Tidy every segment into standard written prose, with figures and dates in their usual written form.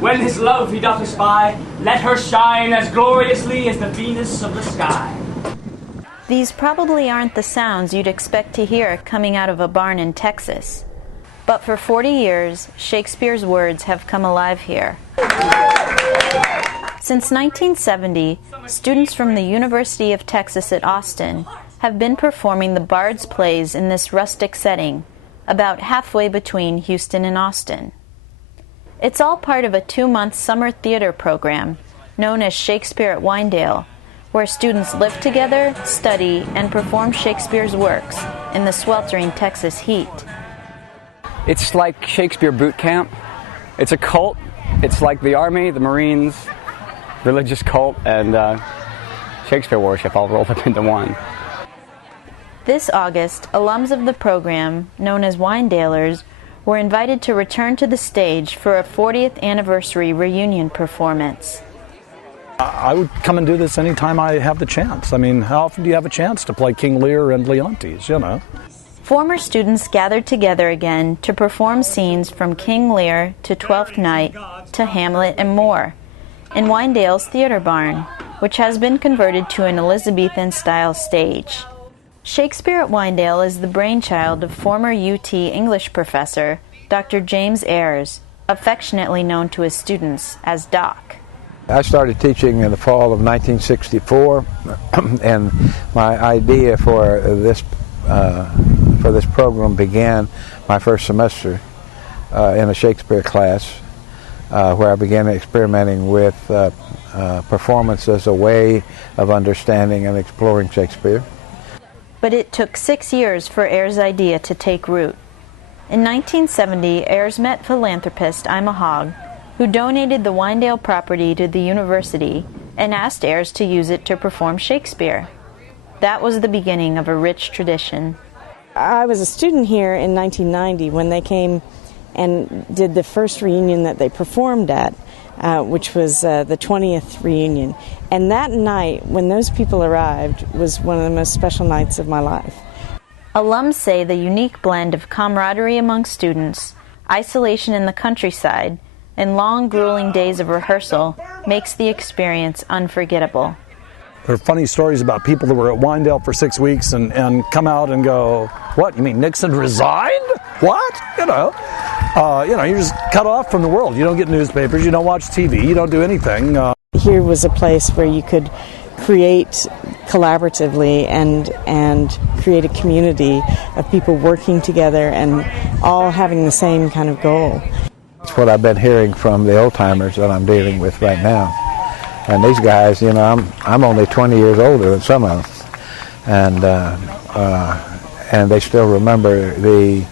When his love he doth espy, let her shine as gloriously as the Venus of the sky. These probably aren't the sounds you'd expect to hear coming out of a barn in Texas. But for 40 years, Shakespeare's words have come alive here. Since 1970, students from the University of Texas at Austin have been performing the Bard's plays in this rustic setting, about halfway between Houston and Austin. It's all part of a 2-month summer theater program known as Shakespeare at Winedale, where students live together, study, and perform Shakespeare's works in the sweltering Texas heat. It's like Shakespeare boot camp. It's a cult. It's like the Army, the Marines, religious cult, and Shakespeare worship all rolled up into one. This August, alums of the program, known as Winedalers, were invited to return to the stage for a 40th anniversary reunion performance. I would come and do this anytime I have the chance. I mean, how often do you have a chance to play King Lear and Leontes, you know? Former students gathered together again to perform scenes from King Lear to Twelfth Night to Hamlet and more in Winedale's Theater Barn, which has been converted to an Elizabethan-style stage. Shakespeare at Winedale is the brainchild of former UT English professor Dr. James Ayres, affectionately known to his students as Doc. I started teaching in the fall of 1964, and my idea for this program began my first semester in a Shakespeare class, where I began experimenting with performance as a way of understanding and exploring Shakespeare. But it took 6 years for Ayres' idea to take root. In 1970, Ayres met philanthropist Ima Hogg, who donated the Winedale property to the university and asked Ayres to use it to perform Shakespeare. That was the beginning of a rich tradition. I was a student here in 1990 when they came and did the first reunion that they performed at, which was the 20th reunion. And that night, when those people arrived, was one of the most special nights of my life. Alums say the unique blend of camaraderie among students, isolation in the countryside, and long, grueling days of rehearsal makes the experience unforgettable. There are funny stories about people that were at Winedale for 6 weeks and come out and go, "What, you mean Nixon resigned? What?" You know, you're just cut off from the world. You don't get newspapers, you don't watch TV, you don't do anything. Here was a place where you could create collaboratively and create a community of people working together and all having the same kind of goal. It's what I've been hearing from the old-timers that I'm dealing with right now. And these guys, you know, I'm only 20 years older than some of them, and they still remember the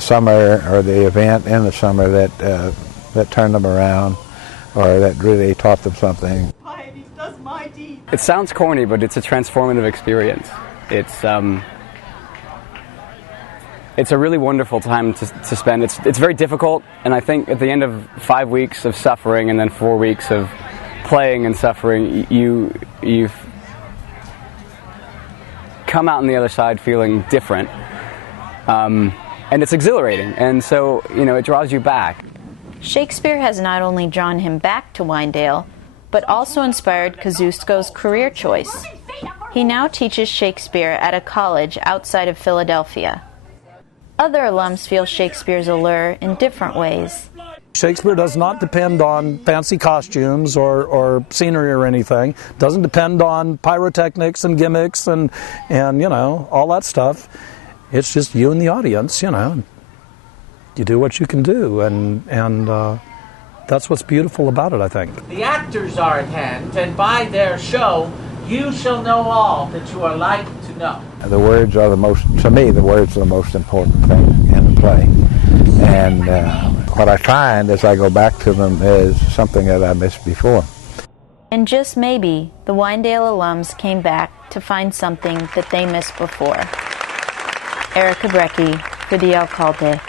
summer or the event in the summer that turned them around, or that really taught them something. It sounds corny, but it's a transformative experience. It's a really wonderful time to spend. It's very difficult, and I think at the end of 5 weeks of suffering and then 4 weeks of playing and suffering, you've come out on the other side feeling different, and it's exhilarating, and so it draws you back. Shakespeare has not only drawn him back to Winedale, but also inspired Kosciuszko's career choice. He now teaches Shakespeare at a college outside of Philadelphia. Other alums feel Shakespeare's allure in different ways. Shakespeare does not depend on fancy costumes or scenery or anything. Doesn't depend on pyrotechnics and gimmicks and all that stuff. It's just you and the audience, You do what you can do, and that's what's beautiful about it, I think. The actors are at hand, and by their show, you shall know all that you are like to know. The words are the most important thing in the play. And what I find as I go back to them is something that I missed before. And just maybe, the Winedale alums came back to find something that they missed before. Erika Brekke for the Alcalde.